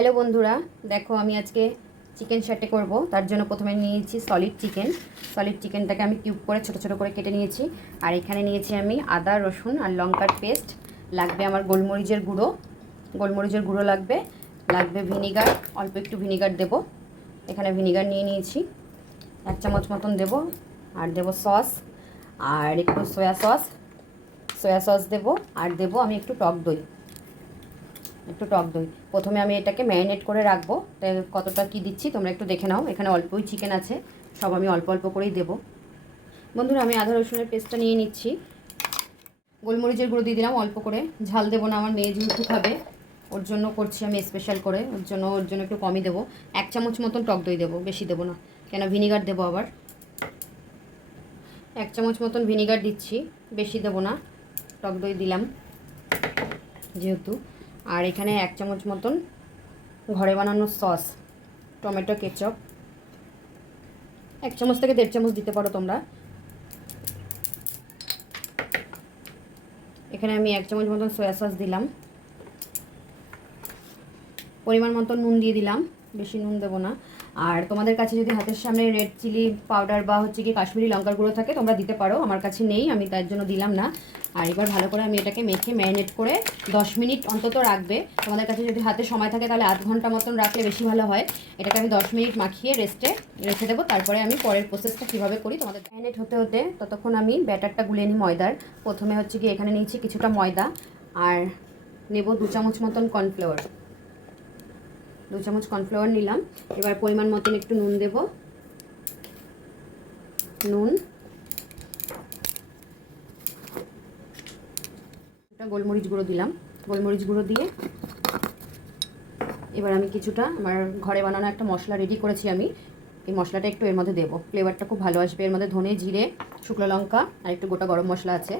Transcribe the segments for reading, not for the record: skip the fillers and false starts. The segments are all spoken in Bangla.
হ্যালো বন্ধুরা, দেখো আমি আজকে চিকেন সাটে করব। তার জন্য প্রথমে নিয়েছি সলিড চিকেনটাকে আমি কিউব করে ছোট ছোট করে কেটে নিয়েছি। আর এখানে নিয়েছি আমি আদা রসুন আর লঙ্কার পেস্ট, লাগবে আমার গোলমরিচের গুঁড়ো লাগবে ভিনিগার, অল্প একটু ভিনিগার দেব। এখানে ভিনিগার নিয়ে নিয়েছি 1 চামচ মতন দেব। আর দেব সস, আর একটু সয়া সস দেব। আর দেব আমি একটু টক দই। প্রথমে আমি এটাকে ম্যারিনেট করে রাখবো। তাই কতটা কি দিচ্ছি তোমরা একটু দেখে নাও। এখানে অল্পই চিকেন আছে, সব আমি অল্প অল্প করেই দেবো। বন্ধুরা, আমি আদা রসুনের পেস্টটা নিয়ে নিচ্ছি। গোলমরিচের গুঁড়ো দিয়ে দিলাম অল্প করে, ঝাল দেবো না, আমার মেয়ে যেহেতু খাবে ওর জন্য করছি আমি স্পেশাল করে, ওর জন্য একটু কমই দেবো। 1 চামচ মতন টক দই দেবো, বেশি দেবো না, কেন ভিনিগার দেবো আবার। 1 চামচ মতন ভিনিগার দিচ্ছি, বেশি দেবো না, টক দই দিলাম যেহেতু। আর এখানে 1 চামচ মতন ঘরে বানানো সস, টমেটো কেচাপ, 1 চামচ থেকে 1.5 চামচ দিতে পারো তোমরা। এখানে আমি 1 চামচ মতন সয়া সস দিলাম। পরিমাণ মতন নুন দিয়ে দিলাম, বেশি নুন দেবো না। আর তোমাদের কাছে যদি হাতের সামনে রেড চিলি পাউডার বা হচ্ছে কি কাশ্মীরি লঙ্কার গুঁড়ো থাকে তোমরা দিতে পারো, আমার কাছে নেই, আমি তার জন্য দিলাম না। আর এবার ভালো করে আমি এটাকে মেখে ম্যারিনেট করে 10 মিনিট অন্তত রাখবে। তোমাদের কাছে যদি হাতে সময় থাকে তাহলে আধ ঘন্টা মতন রাখলে বেশি ভালো হয়। এটাকে আমি 10 মিনিট মাখিয়ে রেখে দেবো। তারপরে আমি পরের প্রসেসটা কীভাবে করি তোমাদের। ম্যারিনেট হতে হতে ততক্ষণ আমি ব্যাটারটা গুলিয়ে নিই ময়দার। প্রথমে হচ্ছে কি এখানে নিয়েছি কিছুটা ময়দা, আর নেব 2 চামচ মতন কর্নফ্লাওয়ার। 2 চামচ কর্নফ্লাওয়ার নিলাম। এবার পরিমাণ মতন একটু নুন দেব, গোলমরিচ গুঁড়ো দিলাম। গোলমরিচ গুঁড়ো দিয়ে এবার আমি কিছুটা আমার ঘরে বানানো একটা মশলা রেডি করেছি, আমি এই মশলাটা একটু এর মধ্যে দেবো, ফ্লেভারটা খুব ভালো আসবে। এর মধ্যে ধনে, জিরে, শুকনো লঙ্কা আর একটু গোটা গরম মশলা আছে,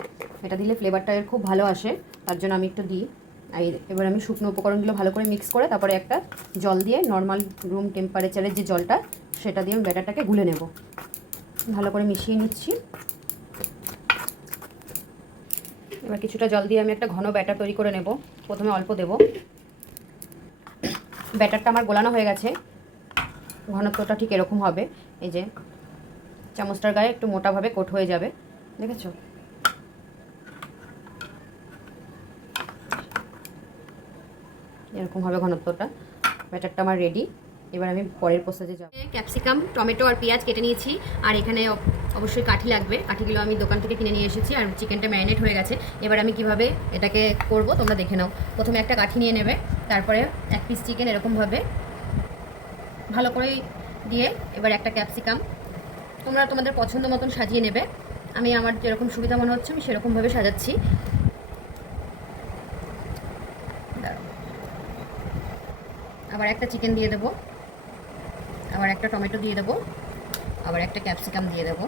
এটা দিলে ফ্লেভারটা এর খুব ভালো আসে, তার জন্য আমি একটু দিই। আর এবার আমি শুকনো উপকরণগুলো ভালো করে মিক্স করে তারপরে একটা জল দিয়ে, নর্মাল রুম টেম্পারেচারের যে জলটা সেটা দিয়ে আমি ব্যাটারটাকে গুলে নেব। ভালো করে মিশিয়ে নিচ্ছি। এবার কিছুটা জল দিয়ে আমি একটা ঘন ব্যাটার তৈরি করে নেব। প্রথমে অল্প দেব। ব্যাটারটা আমার গোলানো হয়ে গেছে, ঘনত্বটা ঠিক এরকম হবে। এই যে চামচটার গায়ে একটু মোটাভাবে কোট হয়ে যাবে, দেখেছো? এরকম হবে ঘনত্বটা। ব্যাটারটা আমার রেডি। এবার আমি পরের প্রসেসে যাব। ক্যাপসিকাম, টমেটো আর পেঁয়াজ কেটে নিয়েছি। আর এখানে অবশ্যই কাঠি লাগবে, কাঠিগুলো আমি দোকান থেকে কিনে নিয়ে এসেছি। আর চিকেনটা ম্যারিনেট হয়ে গেছে। এবার আমি কিভাবে এটাকে করব তোমরা দেখে নাও। প্রথমে একটা কাঠি নিয়ে নেবে, তারপরে 1 পিস চিকেন এরকমভাবে ভালো করে দিয়ে, এবার একটা ক্যাপসিকাম তোমরা তোমাদের পছন্দ মতন সাজিয়ে নেবে। আমি আমার যেরকম সুবিধা মনে হচ্ছে আমি সেরকমভাবে সাজাচ্ছি। আবার একটা চিকেন দিয়ে দেবো, আবার একটা টমেটো দিয়ে দেবো, আবার একটা ক্যাপসিকাম দিয়ে দেবো,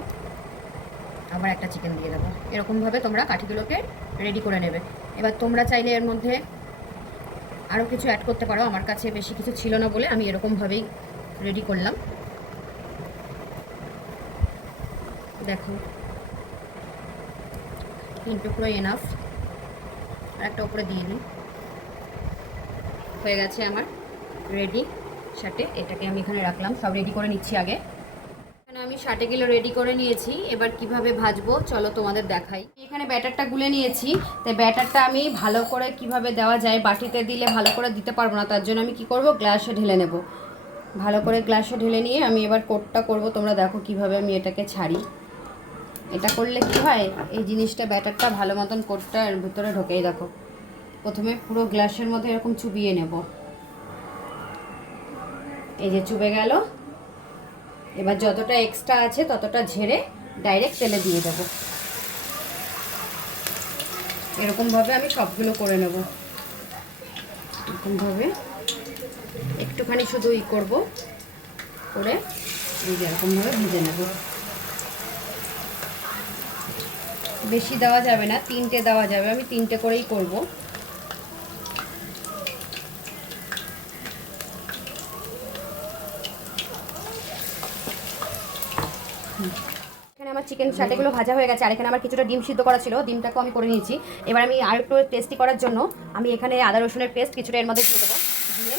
আবার একটা চিকেন দিয়ে দেবো। এরকমভাবে তোমরা কাঠিগুলোকে রেডি করে নেবে। এবার তোমরা চাইলে এর মধ্যে আরও কিছু অ্যাড করতে পারো, আমার কাছে বেশি কিছু ছিল না বলে আমি এরকমভাবেই রেডি করলাম। দেখো 3 টুকরো এনাফ। আর একটা উপরে দিয়ে দিই। হয়ে গেছে আমার রেডি সাটে। এটাকে আমি এখানে রাখলাম, সব রেডি করে নিচ্ছি আগে। এখানে আমি সাটেগুলো রেডি করে নিয়েছি। এবার কিভাবে ভাজবো চলো তোমাদের দেখাই। এখানে ব্যাটারটা গুলে নিয়েছি, তাই ব্যাটারটা আমি ভালো করে কিভাবে দেওয়া যায়, বাটিতে দিলে ভালো করে দিতে পারবো না, তার জন্য আমি কি করব, গ্লাসে ঢেলে নেব। ভালো করে গ্লাসে ঢেলে নিয়ে আমি এবার কোটটা করব। তোমরা দেখো কিভাবে আমি এটাকে ছাড়ি। এটা করলে কি হয়, এই জিনিসটা ব্যাটারটা ভালো মতন কোটটা এর ভিতরে ঢোকেই। দেখো প্রথমে পুরো গ্লাসের মধ্যে এরকম চুবিয়ে নেব। এই যে চুবে গেল। এবার যতটা এক্সট্রা আছে ততটা ঝেড়ে ডাইরেক্ট তেলে দিয়ে দেবো। এরকমভাবে আমি সবগুলো করে নেব। এরকমভাবে একটুখানি শুধু করব, করে এরকমভাবে ভেজে নেব। বেশি দেওয়া যাবে না, 3টে দেওয়া যাবে, আমি 3টে করেই করব। এখানে আমার চিকেন সাটেগুলো ভাজা হয়ে গেছে। আর এখানে আমার কিছুটা ডিম সিদ্ধ করা ছিল, ডিমটাকেও আমি করে নিয়েছি। এবার আমি আর একটু টেস্টি করার জন্য আমি এখানে আদা রসুনের পেস্ট কিছুটা এর মধ্যে দিয়ে দেবো। দিয়ে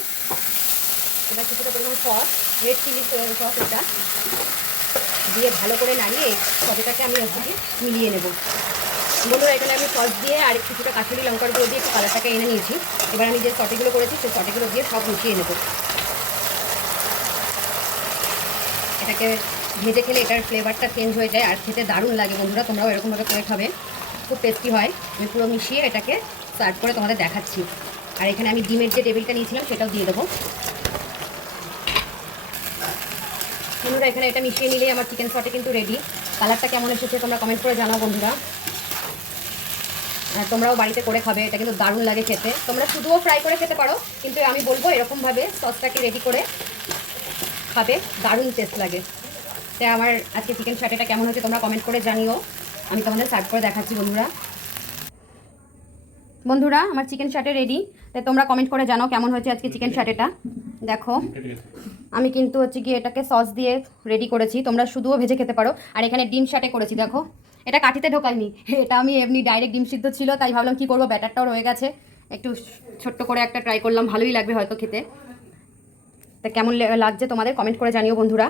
এবার কিছুটা পরিমাণ সস, রেড চিলি সস এটা দিয়ে ভালো করে নাড়িয়ে সবটাকে আমি হচ্ছে কি মিলিয়ে নেব। বন্ধুরা এখানে আমি সস দিয়ে আর কিছুটা কাশ্মীরি লঙ্কার গুঁড়ো দিয়ে একটু কালারটাকে এনে নিয়েছি। এবার আমি যে সটেগুলো করেছি সেই সটেগুলো দিয়ে সব মিশিয়ে নেব। এটাকে ভেজে খেলে এটার ফ্লেভারটা চেঞ্জ হয়ে যায় আর খেতে দারুণ লাগে বন্ধুরা, তোমরাও এরকমভাবে করে খাবে, খুব টেস্টি হয়। আমি পুরো মিশিয়ে এটাকে সার্ভ করে তোমাদের দেখাচ্ছি। আর এখানে আমি ডিমের যে টেবিলটা নিয়েছিলাম সেটাও দিয়ে দেবো। বন্ধুরা এখানে এটা মিশিয়ে নিলেই আমার চিকেন সটে কিন্তু রেডি। কালারটা কেমন এসেছে তোমরা কমেন্ট করে জানাও বন্ধুরা। তোমরাও বাড়িতে করে খাবে, এটা কিন্তু দারুণ লাগে খেতে। তোমরা শুধুও ফ্রাই করে খেতে পারো, কিন্তু আমি বলবো এরকমভাবে সসটাকে রেডি করে খাবে, দারুণ টেস্ট লাগে। তাই আমার আজকে চিকেন সাটেটা কেমন হচ্ছে তোমরা কমেন্ট করে জানিও, আমি তোমাদের সার্ভ করে দেখাচ্ছি বন্ধুরা। বন্ধুরা আমার চিকেন সাটে রেডি, তাই তোমরা কমেন্ট করে জানাও কেমন হয়েছে আজকে চিকেন সাটেটা। দেখো আমি কিন্তু হচ্ছে কি এটাকে সস দিয়ে রেডি করেছি, তোমরা শুধুও ভেজে খেতে পারো। আর এখানে ডিম সাটে করেছি, দেখো এটা কাঠিতে ঢোকাইনি, এটা আমি এমনি ডাইরেক্ট ডিম সিদ্ধ ছিল, তাই ভাবলাম কি করবো, ব্যাটারটাও রয়ে গেছে, একটু ছোট্ট করে একটা ট্রাই করলাম, ভালোই লাগবে হয়তো খেতে। তা কেমন লাগছে তোমাদের কমেন্ট করে জানিও বন্ধুরা।